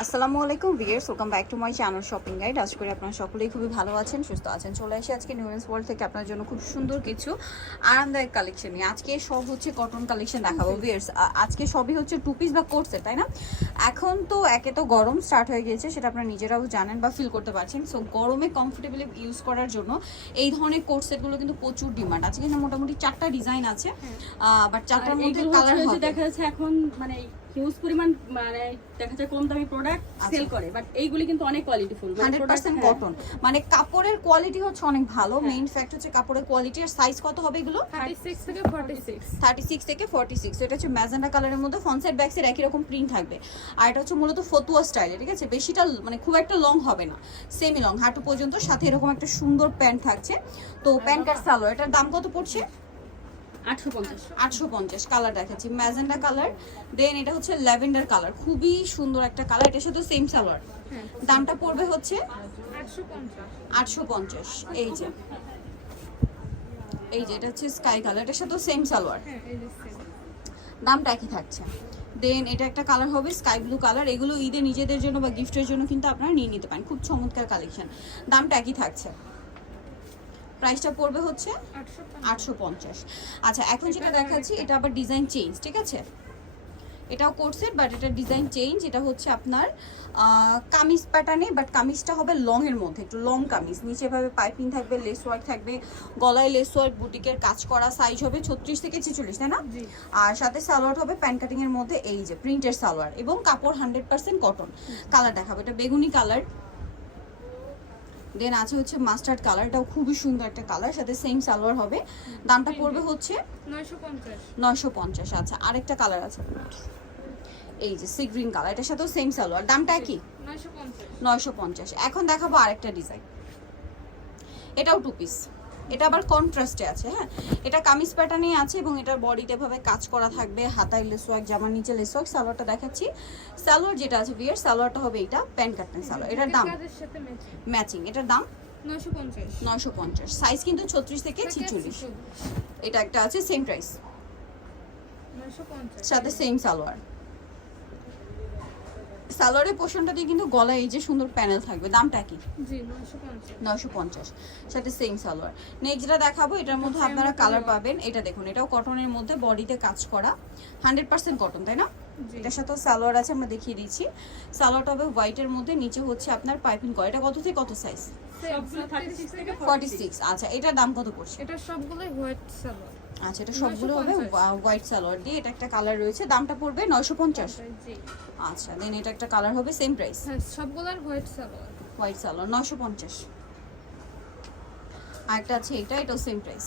আসসালামু আলাইকুম viewers welcome back to my channel shopping guide. আজ করি আপনারা সকলেই খুবই ভালো আছেন সুস্থ আছেন। চলে আসি আজকে নিউমেন্স ওয়ার্ল্ড থেকে আপনার জন্য খুব সুন্দর কিছু আরামদায়ক কালেকশন নিয়ে। আজকে সব হচ্ছে কটন কালেকশন দেখাবো ভিয়ার্স আজকে সবই হচ্ছে টু পিস বা কোর্সে তাই না? এখন তো একে তো গরম স্টার্ট হয়ে গিয়েছে সেটা আপনারা নিজেরাও জানেন বা ফিল করতে পারছেন। সো গরমে কমফোর্টেবলি ইউজ করার জন্য এই ধরনের কোর্স সেটগুলো কিন্তু প্রচুর ডিমান্ড আজকে মোটামুটি চারটা ডিজাইন আছে বাট চারটার মধ্যে কালার দেখা যাচ্ছে এখন মানে হিউজ পরিমাণ মানে দেখা যায় কম দামি প্রোডাক্ট সেল করে বাট এইগুলি কিন্তু অনেক কোয়ালিটিফুল হান্ড্রেড পার্সেন্ট কটন মানে কাপড়ের কোয়ালিটি হচ্ছে অনেক ভালো। মেইন ফ্যাক্ট হচ্ছে কাপড়ের কোয়ালিটি আর সাইজ কত হবে এগুলো? 36 থেকে 46 থার্টি সিক্স থেকে ফর্টি সিক্স এটা হচ্ছে ম্যাজেন্ডা কালারের মধ্যে ফ্রন্ট ব্যাক্সের একই রকম প্রিন্ট থাকবে। আর এটা হচ্ছে মূলত ফতুয়া স্টাইলে ঠিক আছে? বেশিটা মানে খুব একটা লং হবে না। সেমি লং হাঁটু পর্যন্ত সাথে এরকম একটা সুন্দর প্যান্ট থাকছে। তো প্যান্ট কার্ড সালো এটার দাম কত পড়ছে? আটশো পঞ্চাশ। কালার দেখাচ্ছি। ম্যাজেন্ডা কালার দেন এটা হচ্ছে ল্যাভেন্ডার কালার খুবই সুন্দর একটা কালার এটা শুধু সেম সালোয়ার দামটা পড়বে হচ্ছে 850 আটশো পঞ্চাশ। এই যে। এই যে এটা হচ্ছে স্কাই কালার এটার সাথে সেম সালোয়ার। দামটা একই থাকছে। দেন এটা একটা কালার হবে স্কাই ব্লু কালার এগুলো ঈদে নিজেদের জন্য বা গিফটের জন্য কিন্তু আপনারা নিয়ে নিতে পারেন। খুব চমৎকার কালেকশন দামটা একই থাকছে। প্রাইসটা পড়বে হচ্ছে 850 আটশো পঞ্চাশ। আচ্ছা এখন যেটা দেখাচ্ছি এটা আবার ডিজাইন চেঞ্জ ঠিক আছে? এটাও করছে বাট এটা ডিজাইন চেঞ্জ এটা হচ্ছে আপনার কামিজ প্যাটার্নে বাট কামিজটা হবে লং এর মধ্যে একটু লং কামিজ। নিচে ভাবে পাইপিং থাকবে লেস ওয়ার্ক থাকবে গলায় লেস ওয়ার্ক বুটিকের কাজ করা সাইজ হবে ছত্রিশ থেকে ছেচল্লিশ তাই না? আর সাথে সালোয়ার হবে প্যান্ট কাটিং এর মধ্যে এই যে প্রিন্টের সালোয়ার এবং কাপড় হান্ড্রেড পার্সেন্ট কটন কালার দেখাবো এটা বেগুনি কালার দেন আছে হচ্ছে মাস্টার্ড কালারটাও খুবই সুন্দর একটা কালার সাথে সেম সালোয়ার হবে। দামটা পড়বে হচ্ছে 950 নয়শো পঞ্চাশ। আচ্ছা আরেকটা কালার আছে। এই যে সি গ্রিন কালার এটার সাথেও সেম সালোয়ার। দামটা কি? 950 নয়শো পঞ্চাশ। এখন দেখাবো আরেকটা ডিজাইন এটাও টু পিস এটা আবার কন্ট্রাস্টে আছে হ্যাঁ? এটা কামিজ প্যাটার্নে আছে এবং এটার বডিতে ভাবে কাজ করা থাকবে হাতায় লেসওয়ার্ক জামার নিচে লেসওয়ার্ক সালোয়ারটা দেখাচ্ছি। সালোয়ার যেটা আছে বিয়ের সালোয়ারটা হবে এটা প্যান্ট কাটন সালোয়ার। এটার দাম? ম্যাচিং এটার দাম? 950 নয়শো পঞ্চাশ। সাইজ কিন্তু ছত্রিশ থেকে ছিচল্লিশ। এটা একটা আছে সেম প্রাইস 950 সাথে সেম সালোয়ার। সালোয়ারের পোর্শনটা দিয়ে কিন্তু গলায় এই যে সুন্দর প্যানেল থাকবে দামটা কি? জি 950 নয়শো পঞ্চাশ সাথে সেম সালোয়ার নেক্সট যেটা দেখাবো এটার মধ্যে আপনারা কালার পাবেন এটা দেখুন এটাও কটনের মধ্যে বডিতে কাজ করা হান্ড্রেড পার্সেন্ট কটন তাই না? এটার সাথেও সালোয়ার আছে আমরা দেখিয়ে দিচ্ছি। সালোয়ারটা হবে হোয়াইটের মধ্যে নিচে হচ্ছে আপনার পাইপিং করা এটা কত থেকে কত সাইজ সবগুলো 36 থেকে ফর্টি সিক্স আচ্ছা এটার দাম কত পড়ছে? এটা সবগুলোই হোয়াইট সালোয়ার আচ্ছা এটা সবগুলো হবে হোয়াইট সালোয়ার দিয়ে। এটা একটা কালার রয়েছে দামটা পড়বে নয়শো পঞ্চাশ। জি। আচ্ছা দেন এটা একটা কালার হবে সেম প্রাইস হ্যাঁ সবগুলোর হোয়াইট সালোয়ার হোয়াইট সালোয়ার নয়শো পঞ্চাশ। আরেকটা আছে এটা এটাও সেম প্রাইস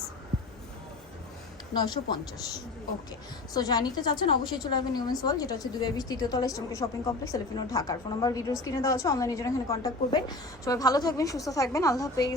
নয়শো পঞ্চাশ ওকে সো যা নিতে চাচ্ছেন অবশ্যই চলে আসবেন নিউমেন্স ওয়াল যেটা হচ্ছে দুই বিশ তৃতীয়তলা ইস্টমকে শপিং কমপ্লেক্স এলিফিনো ঢাকার ফোন নাম্বার ভিডিও স্ক্রিনে দেওয়া আছে অনলাইনে জন্য এখানে কন্ট্যাক্ট করবেন। সবাই ভালো থাকবেন সুস্থ থাকবেন আল্লাহ হাফেজ।